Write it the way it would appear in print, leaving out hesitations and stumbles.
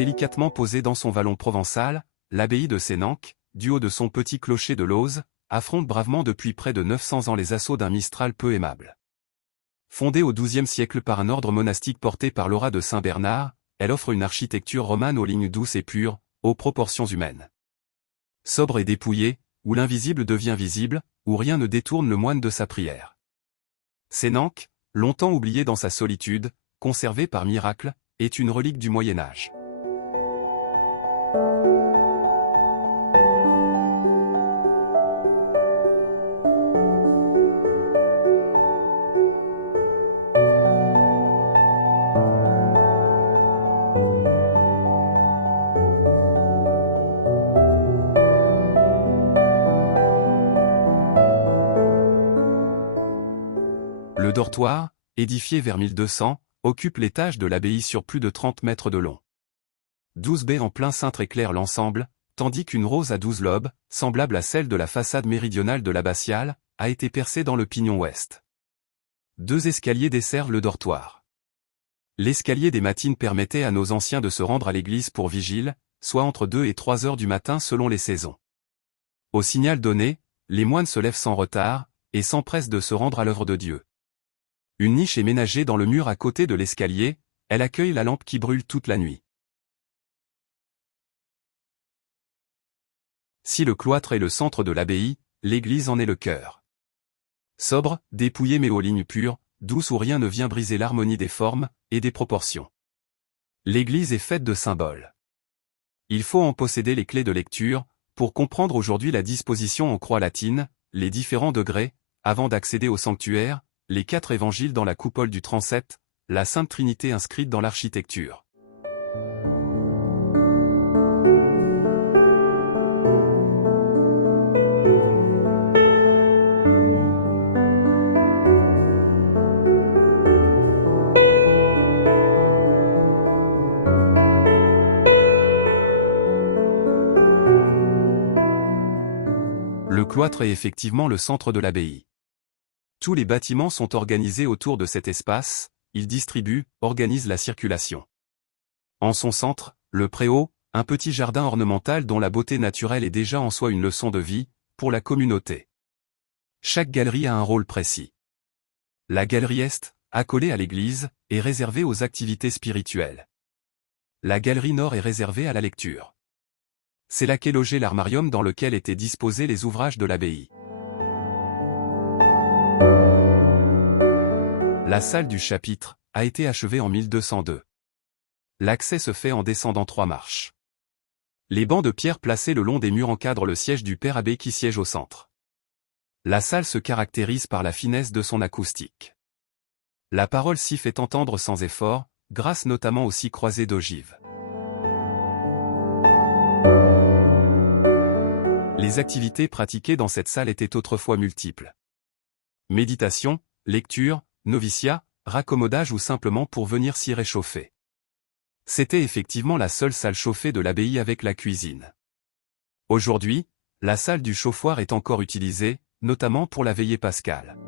Délicatement posée dans son vallon provençal, l'abbaye de Sénanque, du haut de son petit clocher de lauze, affronte bravement depuis près de 900 ans les assauts d'un Mistral peu aimable. Fondée au XIIe siècle par un ordre monastique porté par Laura de Saint-Bernard, elle offre une architecture romane aux lignes douces et pures, aux proportions humaines. Sobre et dépouillée, où l'invisible devient visible, où rien ne détourne le moine de sa prière. Sénanque, longtemps oubliée dans sa solitude, conservée par miracle, est une relique du Moyen Âge. Le dortoir, édifié vers 1200, occupe l'étage de l'abbaye sur plus de 30 mètres de long. 12 baies en plein cintre éclairent l'ensemble, tandis qu'une rose à 12 lobes, semblable à celle de la façade méridionale de l'abbatiale, a été percée dans le pignon ouest. 2 escaliers desservent le dortoir. L'escalier des matines permettait à nos anciens de se rendre à l'église pour vigile, soit entre 2 et 3 heures du matin selon les saisons. Au signal donné, les moines se lèvent sans retard, et s'empressent de se rendre à l'œuvre de Dieu. Une niche est ménagée dans le mur à côté de l'escalier, elle accueille la lampe qui brûle toute la nuit. Si le cloître est le centre de l'abbaye, l'église en est le cœur. Sobre, dépouillée mais aux lignes pures, douce où rien ne vient briser l'harmonie des formes et des proportions. L'église est faite de symboles. Il faut en posséder les clés de lecture, pour comprendre aujourd'hui la disposition en croix latine, les différents degrés, avant d'accéder au sanctuaire, les 4 évangiles dans la coupole du transept, la Sainte Trinité inscrite dans l'architecture. Le cloître est effectivement le centre de l'abbaye. Tous les bâtiments sont organisés autour de cet espace, ils distribuent, organisent la circulation. En son centre, le préau, un petit jardin ornemental dont la beauté naturelle est déjà en soi une leçon de vie, pour la communauté. Chaque galerie a un rôle précis. La galerie Est, accolée à l'église, est réservée aux activités spirituelles. La galerie Nord est réservée à la lecture. C'est là qu'est logé l'armarium dans lequel étaient disposés les ouvrages de l'abbaye. La salle du chapitre a été achevée en 1202. L'accès se fait en descendant 3 marches. Les bancs de pierre placés le long des murs encadrent le siège du père abbé qui siège au centre. La salle se caractérise par la finesse de son acoustique. La parole s'y fait entendre sans effort, grâce notamment aux 6 croisées d'ogives. Les activités pratiquées dans cette salle étaient autrefois multiples. Méditation, lecture, noviciat, raccommodage ou simplement pour venir s'y réchauffer. C'était effectivement la seule salle chauffée de l'abbaye avec la cuisine. Aujourd'hui, la salle du chauffoir est encore utilisée, notamment pour la veillée pascale.